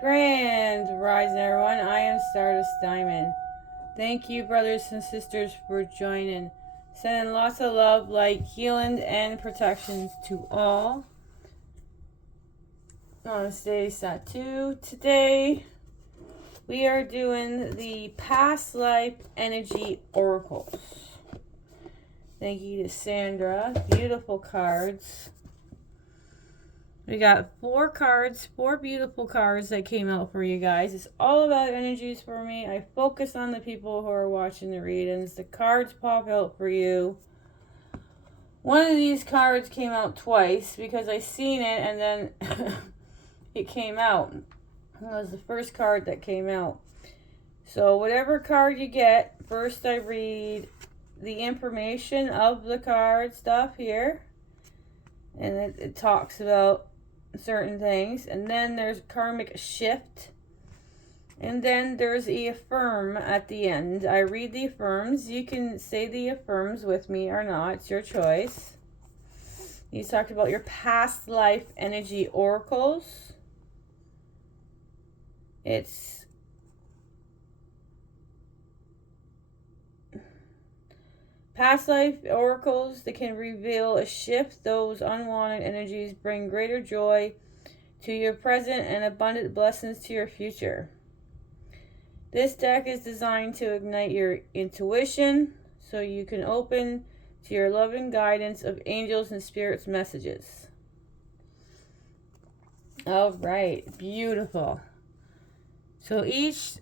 Grand Rising, everyone. I am Stardust Diamond. Thank you, brothers and sisters, for joining. Sending lots of love, light, healing, and protections to all. Namaste, Satu. Today, we are doing the Past Life Energy Oracles. Thank you to Sandra. Beautiful cards. We got 4 cards, 4 beautiful cards that came out for you guys. It's all about energies for me. I focus on the people who are watching the readings. The cards pop out for you. One of these cards came out twice because I seen it and then it came out. It was the first card that came out. So whatever card you get, first I read the information of the card stuff here. And it talks about certain things, and then there's karmic shift, and then there's a affirm at the end. I read the affirms. You can say the affirms with me or not, it's your choice. You talked about your past life energy oracles. It's past life oracles that can reveal a shift. Those unwanted energies bring greater joy to your present and abundant blessings to your future. This deck is designed to ignite your intuition so you can open to your loving guidance of angels and spirits messages. All right, beautiful. So each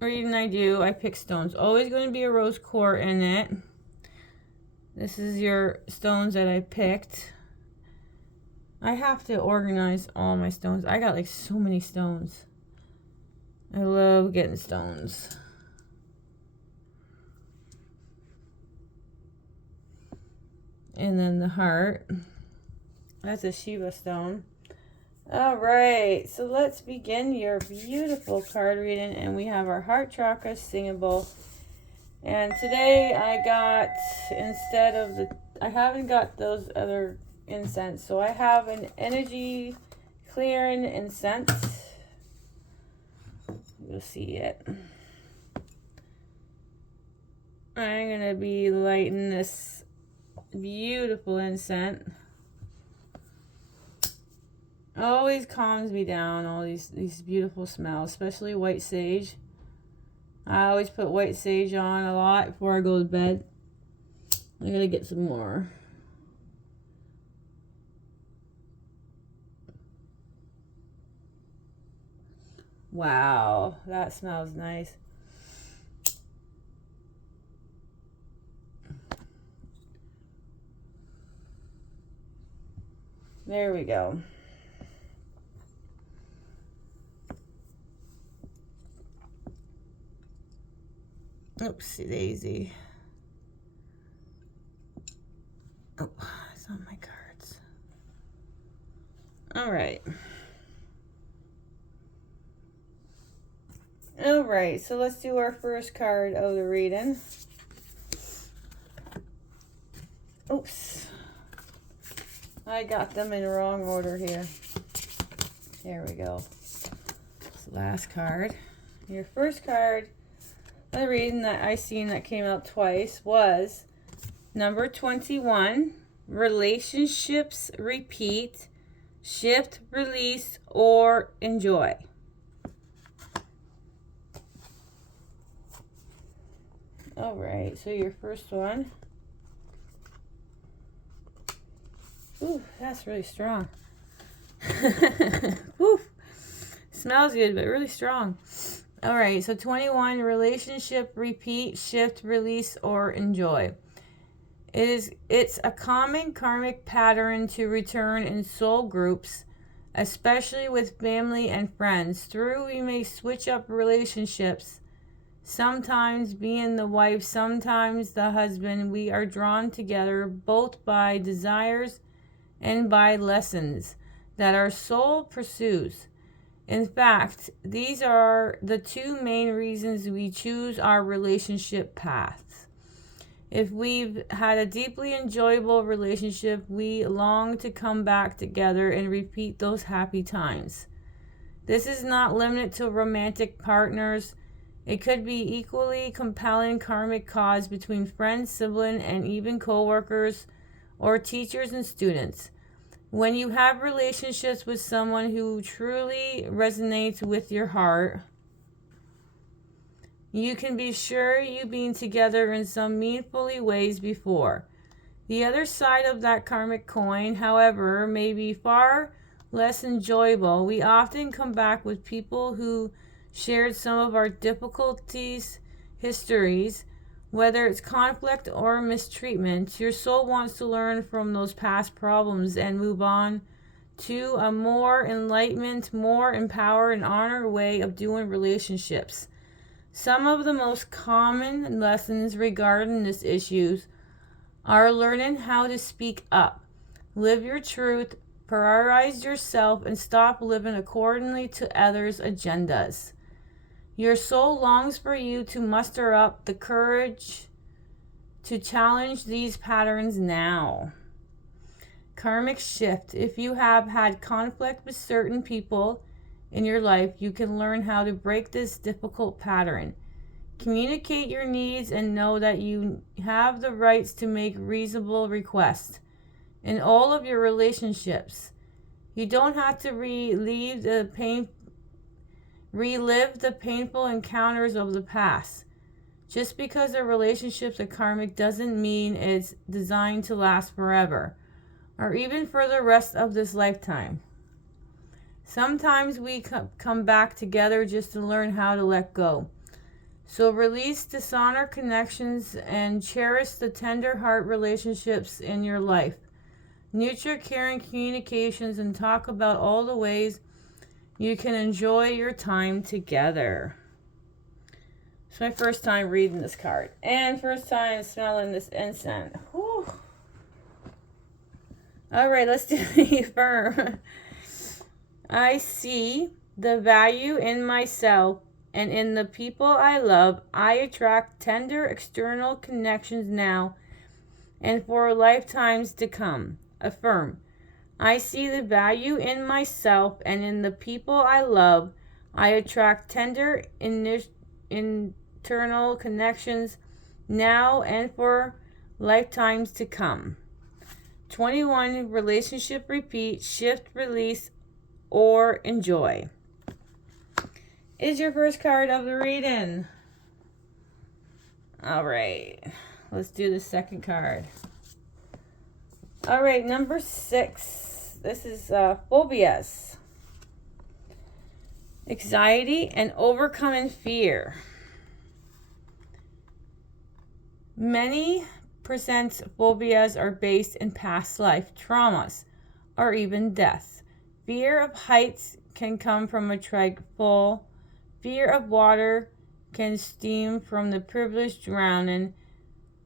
reading I do, I pick stones. Always going to be a rose quartz in it. This is your stones that I picked. I have to organize all my stones. I got like so many stones. I love getting stones. And then the heart. That's a Shiva stone. Alright, so let's begin your beautiful card reading. And we have our heart chakra singable. And today I got, instead of I haven't got those other incense. So I have an energy clearing incense. You'll see it. I'm going to be lighting this beautiful incense. Always calms me down, all these beautiful smells, especially white sage. I always put white sage on a lot before I go to bed. I'm gonna get some more. Wow, that smells nice. There we go. Oopsie daisy. Oh, it's on my cards. All right. All right, so let's do our first card of the reading. Oops. I got them in the wrong order here. There we go. It's the last card. Your first card, the reading that I seen that came out twice was number 21, relationships repeat, shift, release, or enjoy. All right, so your first one. Ooh, that's really strong. Ooh, smells good, but really strong. All right, so 21, relationship, repeat, shift, release, or enjoy. It's a common karmic pattern to return in soul groups, especially with family and friends. Through we may switch up relationships, sometimes being the wife, sometimes the husband. We are drawn together both by desires and by lessons that our soul pursues. In fact, these are the 2 main reasons we choose our relationship paths. If we've had a deeply enjoyable relationship, we long to come back together and repeat those happy times. This is not limited to romantic partners. It could be equally compelling karmic cause between friends, siblings, and even co-workers or teachers and students. When you have relationships with someone who truly resonates with your heart, you can be sure you've been together in some meaningful ways before. The other side of that karmic coin, however, may be far less enjoyable. We often come back with people who shared some of our difficulties, histories, whether it's conflict or mistreatment. Your soul wants to learn from those past problems and move on to a more enlightened, more empowered, and honored way of doing relationships. Some of the most common lessons regarding this issues are learning how to speak up, live your truth, prioritize yourself, and stop living accordingly to others' agendas. Your soul longs for you to muster up the courage to challenge these patterns now. Karmic shift. If you have had conflict with certain people in your life, you can learn how to break this difficult pattern. Communicate your needs and know that you have the rights to make reasonable requests in all of your relationships. You don't have to relive the painful encounters of the past. Just because a relationship is karmic doesn't mean it's designed to last forever, or even for the rest of this lifetime. Sometimes we come back together just to learn how to let go. So release dishonor connections and cherish the tender heart relationships in your life. Nurture caring communications and talk about all the ways you can enjoy your time together. It's my first time reading this card. And first time smelling this incense. Whew. Alright, let's do the affirm. I see the value in myself and in the people I love. I attract tender external connections now and for lifetimes to come. Affirm. I see the value in myself and in the people I love. I attract tender internal connections now and for lifetimes to come. 21. Relationship repeat, shift, release, or enjoy. Is your first card of the reading. All right. Let's do the second card. All right, number 6. This is phobias. Anxiety and overcoming fear. Many percent phobias are based in past life traumas or even death. Fear of heights can come from a tragic fall. Fear of water can stem from the privileged drowning.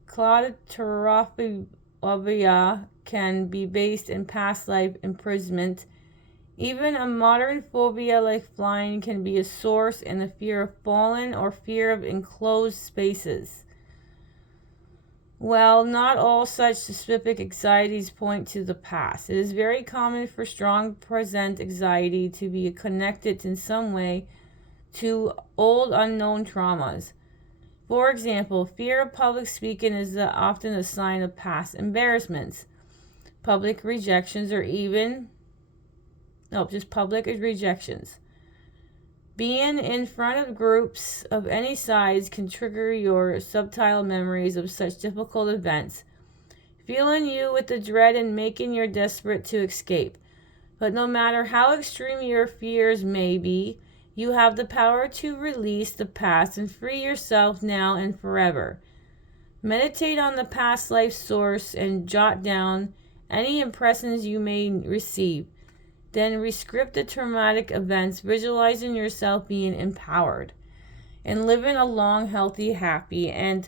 Claustrophobia can be based in past life imprisonment. Even a modern phobia like flying can be a source in the fear of falling or fear of enclosed spaces. While not all such specific anxieties point to the past, it is very common for strong present anxiety to be connected in some way to old unknown traumas. For example, fear of public speaking is often a sign of past embarrassments, public rejections, or even just public rejections. Being in front of groups of any size can trigger your subtle memories of such difficult events, filling you with the dread and making you desperate to escape. But no matter how extreme your fears may be, you have the power to release the past and free yourself now and forever. Meditate on the past life source and jot down any impressions you may receive. Then rescript the traumatic events, visualizing yourself being empowered and living a long, healthy, happy, and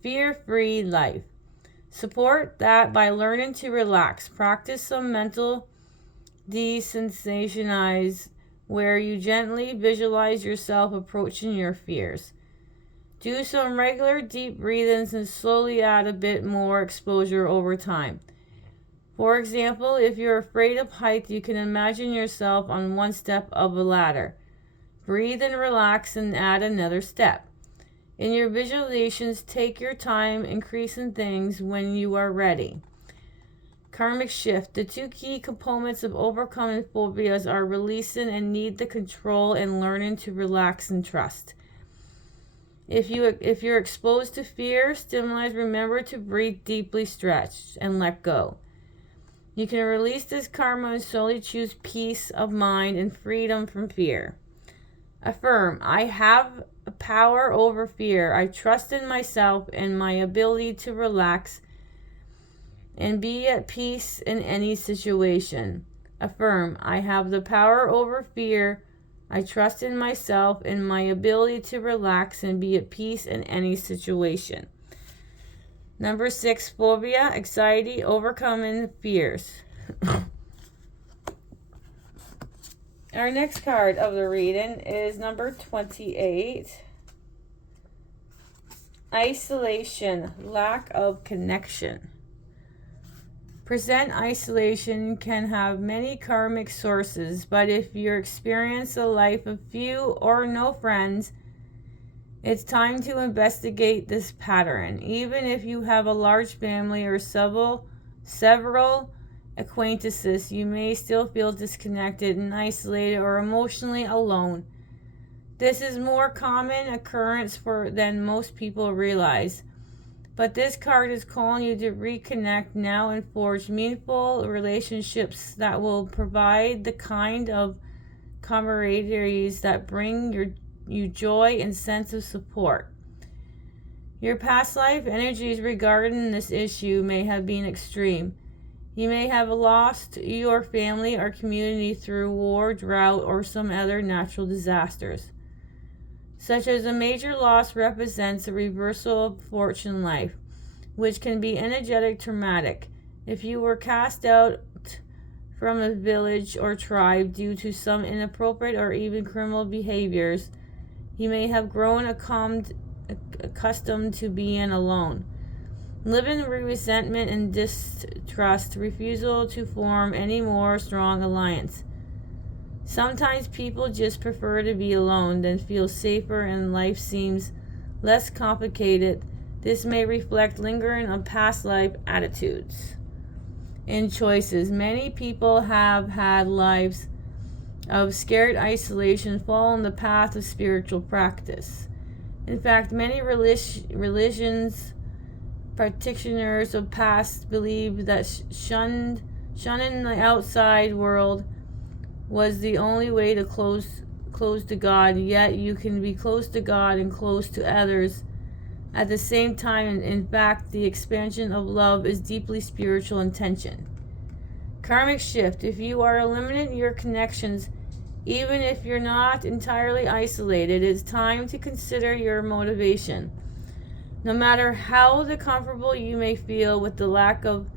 fear-free life. Support that by learning to relax. Practice some mental desensitize where you gently visualize yourself approaching your fears. Do some regular deep breathings and slowly add a bit more exposure over time. For example, if you're afraid of heights, you can imagine yourself on one step of a ladder. Breathe and relax and add another step. In your visualizations, take your time increasing things when you are ready. Karmic shift. The two key components of overcoming phobias are releasing and need the control and learning to relax and trust. If you're exposed to fear, stimuli, remember to breathe deeply, stretch, and let go. You can release this karma and solely choose peace of mind and freedom from fear. Affirm, I have power over fear. I trust in myself and my ability to relax and be at peace in any situation. Affirm, I have the power over fear. I trust in myself and my ability to relax and be at peace in any situation. Number 6, phobia, anxiety, overcoming fears. Our next card of the reading is number 28. Isolation, lack of connection. Present isolation can have many karmic sources, but if you experience a life of few or no friends, it's time to investigate this pattern. Even if you have a large family or several acquaintances, you may still feel disconnected and isolated or emotionally alone. This is more common occurrence than most people realize. But this card is calling you to reconnect now and forge meaningful relationships that will provide the kind of camaraderies that bring you joy and sense of support. Your past life energies regarding this issue may have been extreme. You may have lost your family or community through war, drought, or some other natural disasters. Such as a major loss represents a reversal of fortune in life, which can be energetic traumatic. If you were cast out from a village or tribe due to some inappropriate or even criminal behaviors, you may have grown accustomed to being alone, living with resentment and distrust, refusal to form any more strong alliance. Sometimes people just prefer to be alone than feel safer and life seems less complicated. This may reflect lingering of past life attitudes and choices. Many people have had lives of scared isolation, following the path of spiritual practice. In fact, many religions practitioners of past believed that shunning the outside world was the only way to close to God, yet you can be close to God and close to others at the same time. In fact, the expansion of love is deeply spiritual intention. Karmic shift. If you are eliminating your connections, even if you're not entirely isolated, it's time to consider your motivation. No matter how comfortable you may feel with the lack of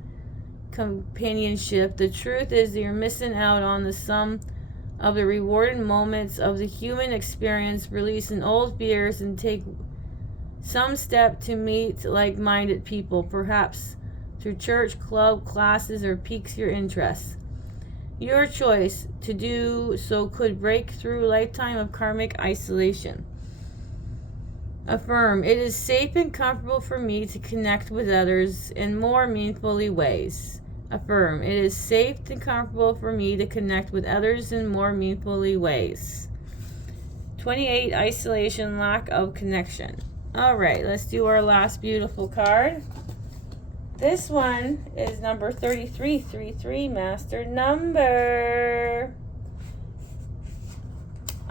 companionship, the truth is that you're missing out on the sum of the rewarding moments of the human experience. Releasing old fears and take some step to meet like-minded people, perhaps through church, club, classes, or piques your interests. Your choice to do so could break through a lifetime of karmic isolation. Affirm, it is safe and comfortable for me to connect with others in more meaningful ways. Affirm, it is safe and comfortable for me to connect with others in more meaningful ways. 28, isolation, lack of connection. All right, let's do our last beautiful card. This one is number 33, 33, master number.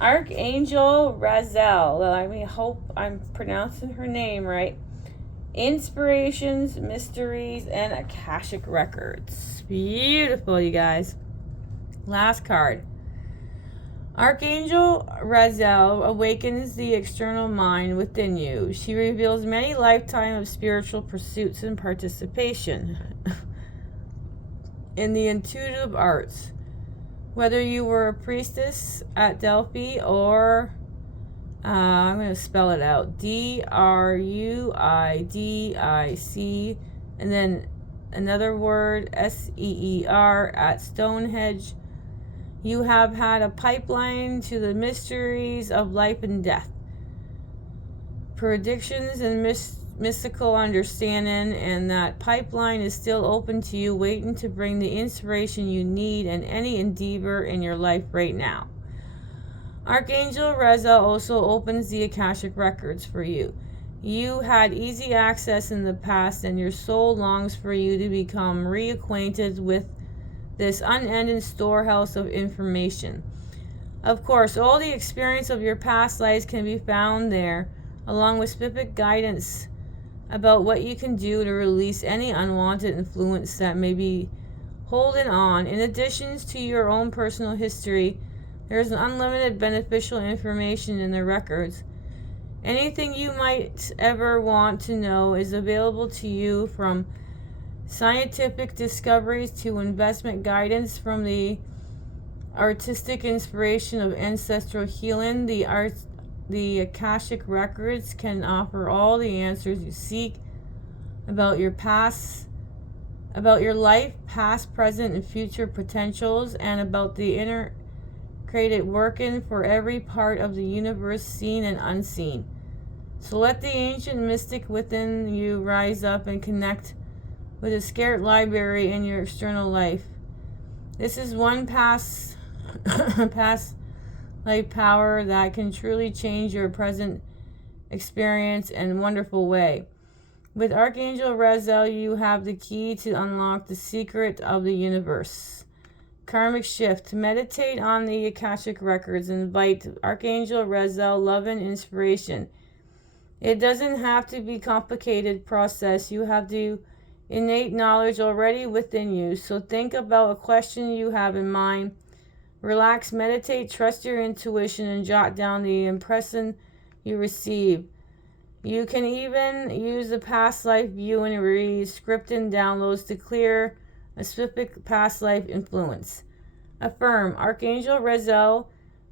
Archangel Raziel. I hope I'm pronouncing her name right. Inspirations, mysteries, and Akashic records. Beautiful, you guys. Last card. Archangel Raziel awakens the external mind within you. She reveals many lifetimes of spiritual pursuits and participation in the intuitive arts. Whether you were a priestess at Delphi or, I'm going to spell it out, Druidic, and then another word, SEER, at Stonehenge. You have had a pipeline to the mysteries of life and death, predictions and mystical understanding, and that pipeline is still open to you, waiting to bring the inspiration you need in any endeavor in your life right now. Archangel Reza also opens the Akashic Records for you. You had easy access in the past, and your soul longs for you to become reacquainted with this unending storehouse of information. Of course, all the experience of your past lives can be found there, along with specific guidance about what you can do to release any unwanted influence that may be holding on. In addition to your own personal history, there is unlimited beneficial information in the records. Anything you might ever want to know is available to you, from scientific discoveries to investment guidance, from the artistic inspiration of ancestral healing. The Akashic Records can offer all the answers you seek about your past, about your life, past, present, and future potentials, and about the integrated working for every part of the universe, seen and unseen. So let the ancient mystic within you rise up and connect with a scarce library in your external life. This is one past life power that can truly change your present experience in a wonderful way. With Archangel Raziel, you have the key to unlock the secret of the universe. Karmic shift. Meditate on the Akashic Records. Invite Archangel Raziel love and inspiration. It doesn't have to be a complicated process. You have the innate knowledge already within you. So think about a question you have in mind. Relax, meditate, trust your intuition, and jot down the impression you receive. You can even use the past life view and read scripting downloads to clear a specific past life influence. Affirm, Archangel Raziel,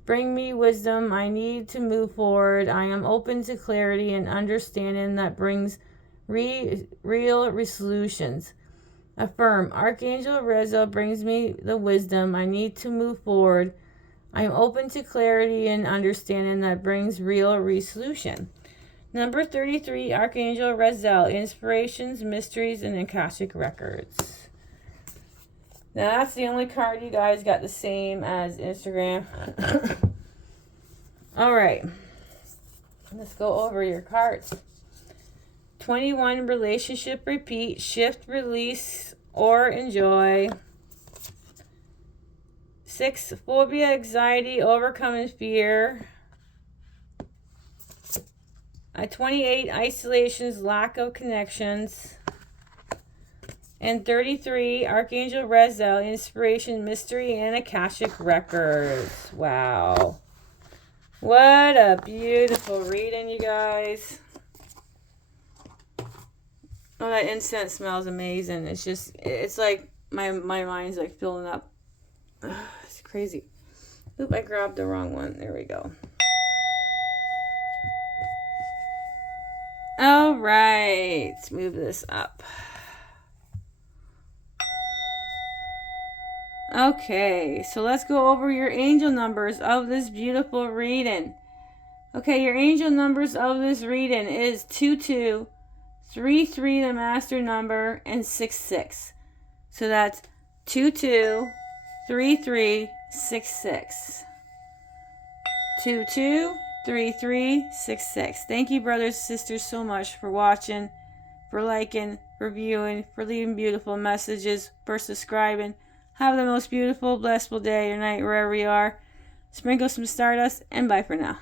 bring me wisdom I need to move forward. I am open to clarity and understanding that brings real resolutions. Affirm, Archangel Raziel brings me the wisdom I need to move forward. I am open to clarity and understanding that brings real resolution. Number 33, Archangel Raziel, inspirations, mysteries, and Akashic Records. Now that's the only card you guys got the same as Instagram. Alright, let's go over your cards. 21, relationship repeat, shift, release, or enjoy. 6, phobia, anxiety, overcoming fear. 28, isolations, lack of connections. And 33, Archangel Raziel, inspiration, mystery, and Akashic Records. Wow. What a beautiful reading, you guys. Oh, that incense smells amazing. It's just, it's like my mind's like filling up. It's crazy. Oop, I grabbed the wrong one. There we go. All right, let's move this up. Okay, so let's go over your angel numbers of this beautiful reading. Okay, your angel numbers of this reading is 22, 33, the master number, and 66. So that's 22, 33, 66. 22, 33, 66. Thank you, brothers and sisters, so much for watching, for liking, for viewing, for leaving beautiful messages, for subscribing. Have the most beautiful, blissful day or night wherever you are. Sprinkle some stardust, and bye for now.